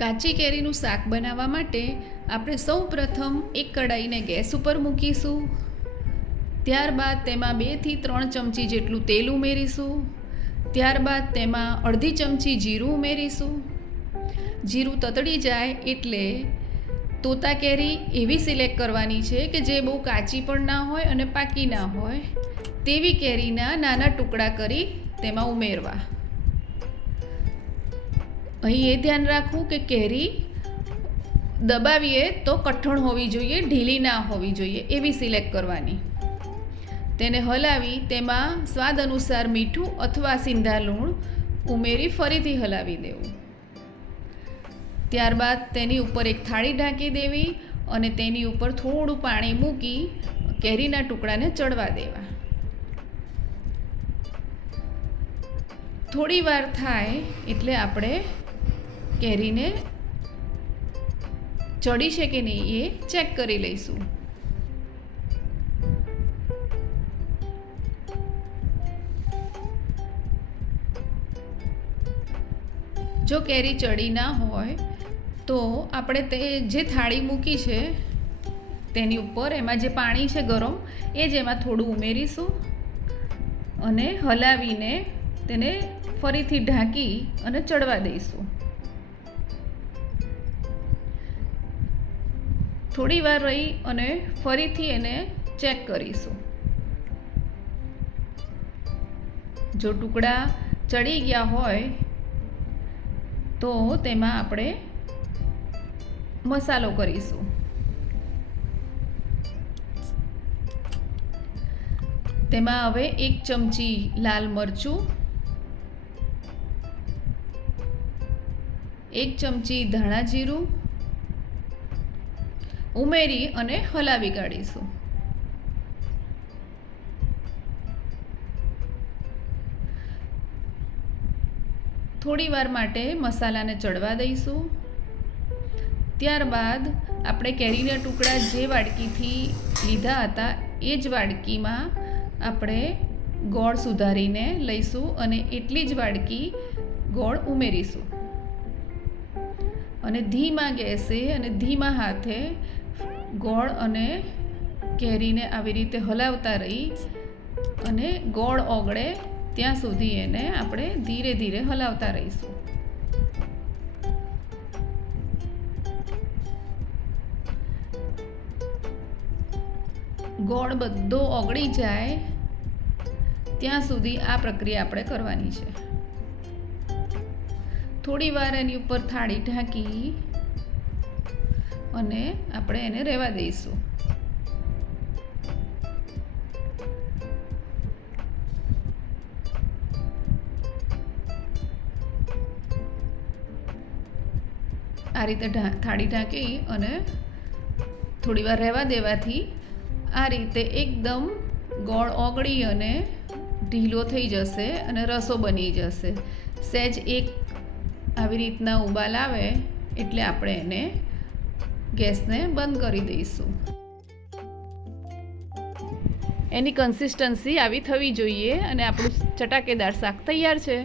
કાચી કેરીનું શાક બનાવવા માટે આપણે સૌ પ્રથમ એક કઢાઈને ગેસ ઉપર મૂકીશું. ત્યારબાદ તેમાં 2 થી 3 ચમચી જેટલું તેલ ઉમેરીશું. ત્યારબાદ તેમાં અડધી ચમચી જીરું ઉમેરીશું. જીરું તતડી જાય એટલે તોતા કેરી એવી સિલેક્ટ કરવાની છે કે જે બહુ કાચી પણ ના હોય અને પાકી ના હોય તેવી કેરીના નાના ટુકડા કરી તેમાં ઉમેરવા. અહીં એ ધ્યાન રાખવું કે કેરી દબાવીએ તો કઠણ હોવી જોઈએ, ઢીલી ના હોવી જોઈએ એવી સિલેક્ટ કરવાની. તેને હલાવી તેમાં સ્વાદ અનુસાર મીઠું અથવા સિંધા લૂણ ઉમેરી ફરીથી હલાવી દેવું. ત્યારબાદ તેની ઉપર એક થાળી ઢાંકી દેવી અને તેની ઉપર થોડું પાણી મૂકી કેરીના ટુકડાને ચડવા દેવા. થોડી વાર થાય એટલે આપણે કેરીને ચડી છે કે નહીં એ ચેક કરી લઈશું. જો કેરી ચડી ના હોય તો આપણે તે જે થાળી મૂકી છે તેની ઉપર એમાં જે પાણી છે ગરમ એ જ એમાં થોડું ઉમેરીશું અને હલાવીને તેને ફરીથી ઢાંકી અને ચડવા દઈશું. થોડી વાર રહી અને ફરીથી એને ચેક કરીશું. જો ટુકડા ચડી ગયા હોય તો તેમાં આપણે મસાલો કરીશું. તેમાં હવે 1 ચમચી લાલ મરચું, 1 ચમચી ધાણા જીરું ઉમેરી અને હલાવી કાઢીશું. થોડી વાર માટે મસાલાને ચડવા દઈશું. ત્યારબાદ આપણે કેરીના ટુકડા જે વાડકીથી લીધા હતા એ જ વાડકીમાં આપણે ગોળ સુધારીને લઈશું અને એટલી જ વાડકી ગોળ ઉમેરીશું અને ધીમા ગેસે અને ધીમા હાથે ગોળ અને કેરીને આવી રીતે હલાવતા રહી અને ગોળ ઓગળે ત્યાં સુધી એને આપણે ધીરે ધીરે હલાવતા રહીશું. ગોળ બધો ઓગળી જાય ત્યાં સુધી આ પ્રક્રિયા આપણે કરવાની છે. થોડી વાર એની ઉપર થાળી ઢાંકી અને આપણે એને રહેવા દઈશું. આ રીતે થાળી ઢાંકી અને થોડી વાર રહેવા દેવાથી આ રીતે એકદમ ગોળ ઓગળી અને ઢીલો થઈ જશે અને રસો બની જશે. સહેજ એક આવી રીતના ઉબાલ આવે એટલે આપણે એને ગેસને બંધ કરી દઈશું. એની કન્સિસ્ટન્સી આવી થવી જોઈએ અને આપણું ચટાકેદાર શાક તૈયાર છે.